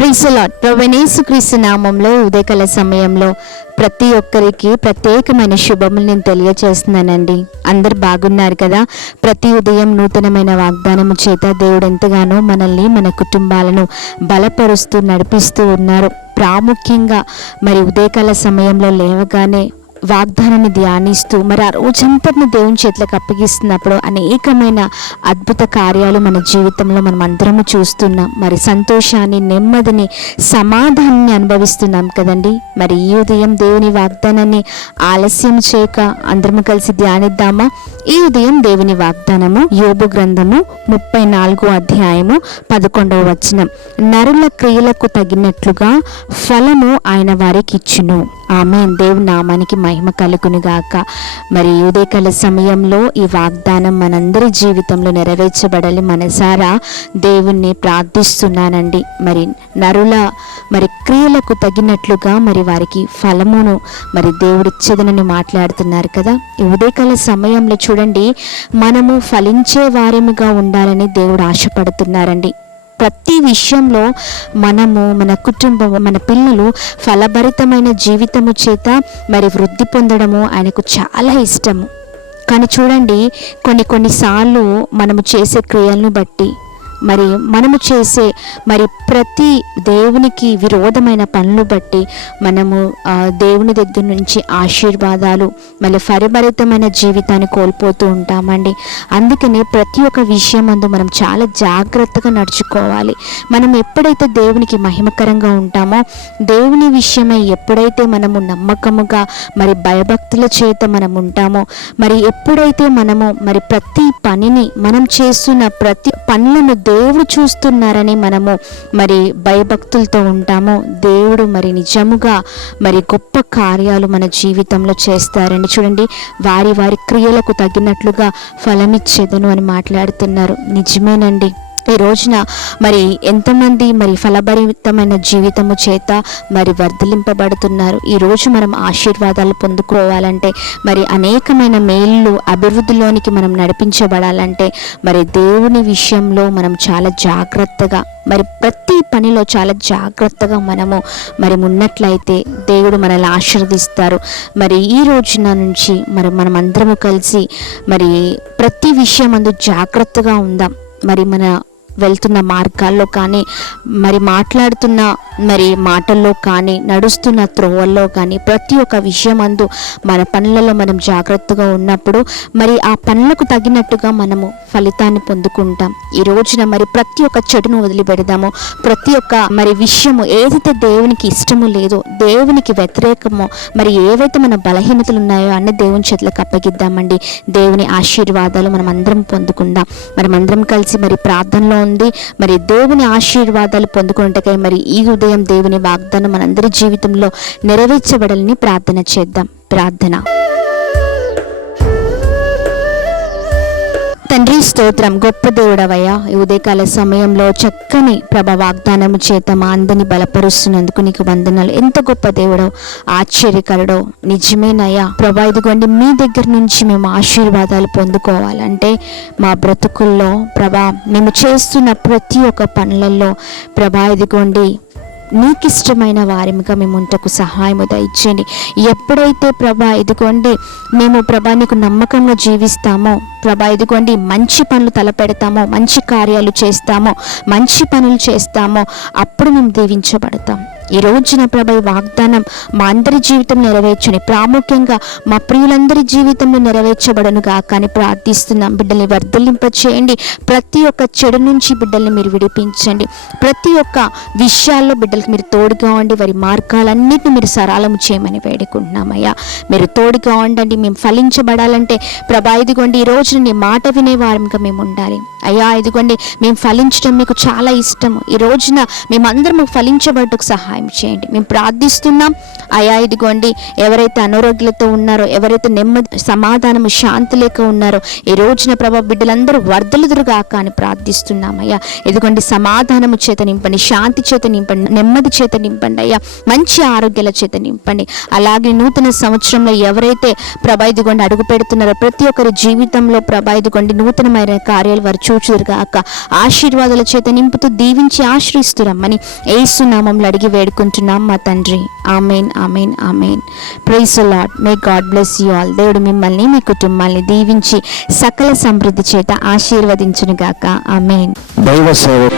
Praise the lord. ప్రభువైన యేసుక్రీస్తు నామంలో ఉదయకాల సమయంలో ప్రతి ఒక్కరికి ప్రత్యేకమైన శుభములు నేను తెలియజేస్తున్నానండి. అందరు బాగున్నారు కదా? ప్రతి ఉదయం నూతనమైన వాగ్దానము చేత దేవుడు ఎంతగానో మనల్ని, మన కుటుంబాలను బలపరుస్తూ నడిపిస్తూ ఉన్నారు. ప్రాముఖ్యంగా మరి ఉదయకాల సమయంలో లేవగానే వాగ్దానాన్ని ధ్యానిస్తూ మరి ఆ రోజంతటిని దేవుని చేతులకు అప్పగిస్తున్నప్పుడు అనేకమైన అద్భుత కార్యాలు మన జీవితంలో మనం అందరము చూస్తున్నాం. మరి సంతోషాన్ని, నెమ్మదిని, సమాధానాన్ని అనుభవిస్తున్నాం కదండి. మరి ఈ ఉదయం దేవుని వాగ్దానాన్ని ఆలస్యం చేయక అందరము కలిసి ధ్యానిద్దామా? ఈ ఉదయం దేవుని వాగ్దానము యోబు గ్రంథము 34వ అధ్యాయము 11వ వచనం. నరుల క్రియలకు తగినట్లుగా ఫలము ఆయన వారికి ఇచ్చును. ఆమేన్. దేవుని నామానికి మహిమ కలుగును గాక. మరి ఉదయకాల సమయంలో ఈ వాగ్దానం మనందరి జీవితంలో నెరవేర్చబడాలి. మనసారా దేవుణ్ణి ప్రార్థిస్తున్నానండి. మరి నరుల క్రియలకు తగినట్లుగా మరి వారికి ఫలమును మరి దేవుడిచ్చేదనని మాట్లాడుతున్నారు కదా. ఈ ఉదయకాల సమయంలో చూడండి, మనము ఫలించే వారిగా ఉండాలని దేవుడు ఆశపడుతున్నారండి. ప్రతి విషయంలో మనము, మన కుటుంబం, మన పిల్లలు ఫలభరితమైన జీవితము చేత మరి వృద్ధి పొందడము ఆయనకు చాలా ఇష్టము. కానీ చూడండి, కొన్నిసార్లు మనము చేసే క్రియలను బట్టి మరి మనము చేసే మరి ప్రతి దేవునికి విరోధమైన పనులు బట్టి మనము దేవుని దగ్గర నుంచి ఆశీర్వాదాలు మళ్ళీ ఫలభరితమైన జీవితాన్ని కోల్పోతూ ఉంటామండి. అందుకనే ప్రతి ఒక్క విషయం అందు మనం చాలా జాగ్రత్తగా నడుచుకోవాలి. మనం ఎప్పుడైతే దేవునికి మహిమకరంగా ఉంటామో, దేవుని విషయమై ఎప్పుడైతే మనము నమ్మకముగా మరి భయభక్తుల చేత మనం ఉంటామో, మరి ఎప్పుడైతే మనము మరి ప్రతి పనిని మనం చేస్తున్న ప్రతి పనులను దేవుడు చూస్తున్నారని మనము మరి భయభక్తులతో ఉంటామో, దేవుడు మరి నిజముగా మరి గొప్ప కార్యాలు మన జీవితంలో చేస్తారని చూడండి. వారి క్రియలకు తగినట్లుగా ఫలమిచ్చేదను అని మాట్లాడుతున్నారు. నిజమేనండి. ఈ రోజున మరి ఎంతమంది మరి ఫలభరితమైన జీవితము చేత మరి వర్ధిలింపబడుతున్నారు. ఈరోజు మనం ఆశీర్వాదాలు పొందుకోవాలంటే, మరి అనేకమైన మేళ్ళు అభివృద్ధిలోనికి మనం నడిపించబడాలంటే మరి దేవుని విషయంలో మనం చాలా జాగ్రత్తగా మరి ప్రతి పనిలో చాలా జాగ్రత్తగా మనము మరి ఉన్నట్లయితే దేవుడు మనల్ని ఆశీర్వదిస్తారు. మరి ఈ రోజున నుంచి మరి మనం అందరము కలిసి మరి ప్రతి విషయం అందు జాగ్రత్తగా ఉందాం. మరి మన వెళ్తున్న మార్గాల్లో కానీ, మరి మాట్లాడుతున్న మరి మాటల్లో కానీ, నడుస్తున్న త్రోవల్లో కానీ, ప్రతి ఒక్క విషయం అందు మన పనులలో మనం జాగ్రత్తగా ఉన్నప్పుడు మరి ఆ పనులకు తగినట్టుగా మనము ఫలితాన్ని పొందుకుంటాం. ఈ రోజున మరి ప్రతి ఒక్క చెడును వదిలిపెడదాము. ప్రతి ఒక్క మరి విషయము ఏదైతే దేవునికి ఇష్టము లేదో, దేవునికి వ్యతిరేకమో, మరి ఏవైతే మన బలహీనతలు ఉన్నాయో అన్ని దేవుని చేతులకు అప్పగిద్దామండి. దేవుని ఆశీర్వాదాలు మనం అందరం పొందుకుందాం. మనం అందరం కలిసి మరి ప్రార్థనలో ఉంది మరి దేవుని ఆశీర్వాదాలు పొందుకున్నట్టుగా మరి ఈ ఉదయం దేవుని వాగ్దానం మనందరి జీవితంలో నెరవేర్చబడాలని ప్రార్థన చేద్దాం. ప్రార్థన. తండ్రి స్తోత్రం, గొప్ప దేవుడవయ్యా. ఈ ఉదయకాల సమయంలో చక్కని వాగ్దానము చేత మా అందరిని బలపరుస్తున్నందుకు నీకు వందనాలు. ఎంత గొప్ప దేవుడో, ఆశ్చర్యకరుడో. నిజమేనయ్యా ప్రభా, ఇదిగోండి మీ దగ్గర నుంచి మేము ఆశీర్వాదాలు పొందుకోవాలంటే మా బ్రతుకుల్లో ప్రభా, మేము చేస్తున్న ప్రతి ఒక్క పనులలో ప్రభా ఇదిగోండి నీకు ఇష్టమైన వారిగా మేము ఉంటకు సహాయము దయచేయండి. ఎప్పుడైతే ప్రభా ఇదిగోండి మేము ప్రభా నీకు నమ్మకంగా జీవిస్తామో, ప్రభా ఇదిగోండి మంచి పనులు తలపెడతామో, మంచి కార్యాలు చేస్తామో, మంచి పనులు చేస్తామో, అప్పుడు మేము దీవించబడతాం. ఈ రోజున ప్రభా ఈ వాగ్దానం మా అందరి జీవితం నెరవేర్చని, ప్రాముఖ్యంగా మా ప్రియులందరి జీవితంలో నెరవేర్చబడనుగా కానీ ప్రార్థిస్తున్నాం. బిడ్డల్ని వర్ధిల్లింప చేయండి. ప్రతి ఒక్క చెడు నుంచి బిడ్డల్ని మీరు విడిపించండి. ప్రతి ఒక్క విషయాల్లో బిడ్డలకి మీరు తోడుగా ఉండి వారి మార్గాలన్నిటిని మీరు సరళము చేయమని వేడుకుంటున్నామయ్యా. మీరు తోడుగా ఉండండి. మేము ఫలించబడాలంటే ప్రభా ఇదిగోండి ఈ రోజున నీ మాట వినే వారంగా మేము ఉండాలి అయ్యా. ఇదిగోండి మేము ఫలించడం మీకు చాలా ఇష్టము. ఈ రోజున మేమందరము ఫలించబడ్డకు సహాయం చేయండి. మేము ప్రార్థిస్తున్నాం అయ్యా. ఇదిగోండి ఎవరైతే అనారోగ్యాలతో ఉన్నారో, ఎవరైతే నెమ్మది, సమాధానము, శాంతి లేక ఉన్నారో, ఈ రోజున ప్రభా బిడ్డలందరూ వర్ధలుదురుగాక అని ప్రార్థిస్తున్నామయ్యా. ఇదిగోండి సమాధానము చేత నింపండి, శాంతి చేత నింపండి, నెమ్మది చేత నింపండి అయ్యా. మంచి ఆరోగ్యాల చేత నింపండి. అలాగే నూతన సంవత్సరంలో ఎవరైతే ప్రభా ఇదిగోండి అడుగు పెడుతున్నారో ప్రతి ఒక్కరి జీవితంలో ప్రభా ఇదిగోండి నూతనమైన కార్యాలు వారు చూచుదురుగాక. ఆశీర్వాదాల చేత నింపుతూ దీవించి ఆశ్రయిస్తురమ్మని యేసు నామములో అడిగి వేడుకుంటున్నాం మా తండ్రి. Amen, amen, amen. Praise the Lord. May God bless you all. దేవుడు మిమ్మల్ని మీ కుటుంబాన్ని దీవించి సకల సమృద్ధి చేత ఆశీర్వదించునుగాక. ఆమెన్. దైవ సేవ